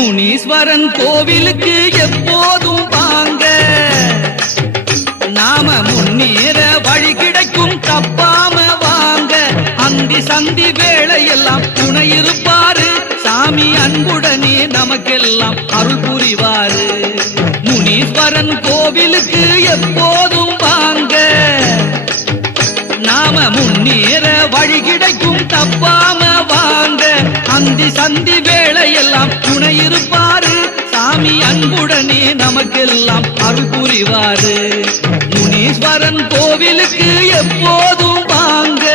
முனீஸ்வரன் கோவிலுக்கு எப்போதும் வாங்க, நாம முன்னேற வழி கிடைக்கும் தப்பாம வாங்க. அந்தி சந்தி வேளையெல்லாம் துணை இருப்பாரு சாமி, அன்புடனே நமக்கெல்லாம் அருள் புரிவாரு. முனீஸ்வரன் கோவிலுக்கு எப்போதும் வாங்க, நாம முன்னேற வழி கிடைக்கும் தப்பாம வாங்க. அந்தி சந்தி வேளையெல்லாம் துணை இருப்பாரு சாமி, அன்புடனே நமக்கெல்லாம் அருள் புரிவாரு. முனீஸ்வரன் கோவிலுக்கு எப்போதும் வாங்க.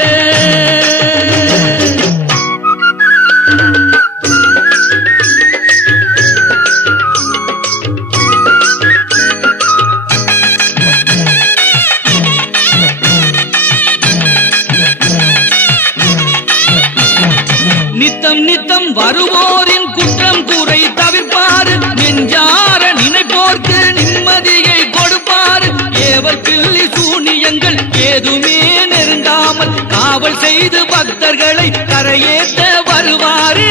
நித்தம் நித்தம் வருவோரின் குற்றம் குறை தவிர்ப்பாரு, நெஞ்சார நினைப்போர்க்கு நிம்மதியை கொடுப்பாரு. ஏவல் பில்லி சூனியங்கள் ஏதுமே நெருங்காமல் காவல் செய்து பக்தர்களை கரையேற்ற வருவாரு.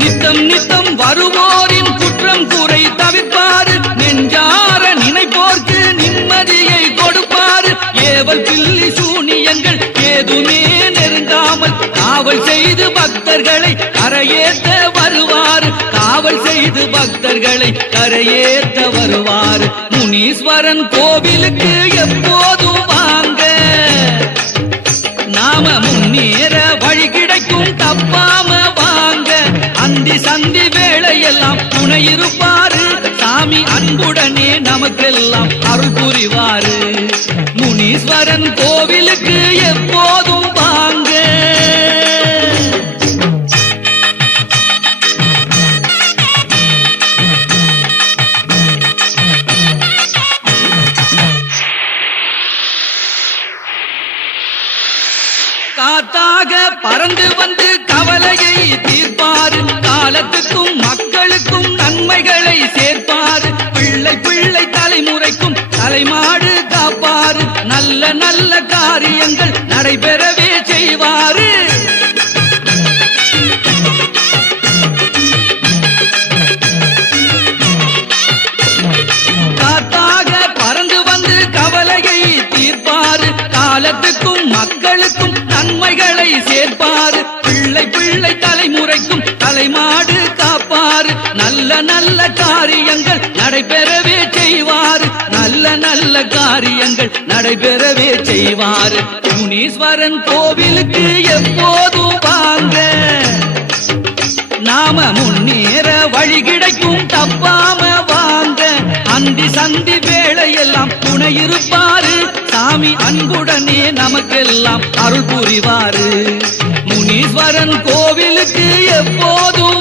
நித்தம் நித்தம் வருவோரின் குற்றம் குறை தவிர்ப்பாரு, நெஞ்சார நினைப்போர்க்கு நிம்மதியை கொடுப்பாரு. ஏவல் பில்லி சூனியங்கள் ஏதுமே நெருங்காமல் காவல் செய்து பக்தர்களை கரையேற்ற வருவார். காவல் செய்து பக்தர்களை கரையேற்ற வருவார். முனீஸ்வரன் கோவிலுக்கு எப்போதும் வாங்க, நாம முன்னேற வழி கிடைக்கும் தப்பாம வாங்க. அந்தி சந்தி வேளையெல்லாம் துணை இருப்பாரு சாமி, அன்புடனே நமக்கெல்லாம் அருள் புரிவாரு. முனீஸ்வரன் கோவிலுக்கு எப்போதும் வாங்க. காத்தாக பறந்து வந்து கவலையை தீர்ப்பாரு, காலத்துக்கும் மக்களுக்கும் நன்மைகளை சேர்ப்பாரு. பிள்ளை பிள்ளை தலைமுறைக்கும் தலைமாடு காப்பாரு, நல்ல நல்ல காரியங்கள் நடைபெறவே செய்வாரு. காத்தாக பறந்து வந்து கவலையை தீர்ப்பாரு, காலத்துக்கும் மக்களுக்கும் நன்மைகளை சேர்ப்பாரு. பிள்ளை பிள்ளை தலைமுறைக்கும் தலைமாடு காப்பாரு, நல்ல நல்ல காரியங்கள் நடைபெறவே செய்வாரு. நல்ல நல்ல காரியங்கள் நடைபெறவே செய்வாரு. முனீஸ்வரன் கோவிலுக்கு எப்போதும் வாங்க, நாம முன்னேற வழி கிடைக்கும் தப்பாம வாங்க. அந்தி சந்தி வேளையெல்லாம் துணை இருப்பாரு சாமி, அன்புடனே நமக்கெல்லாம் அருள் புரிவாரு. முனீஸ்வரன் கோவிலுக்கு எப்போதும்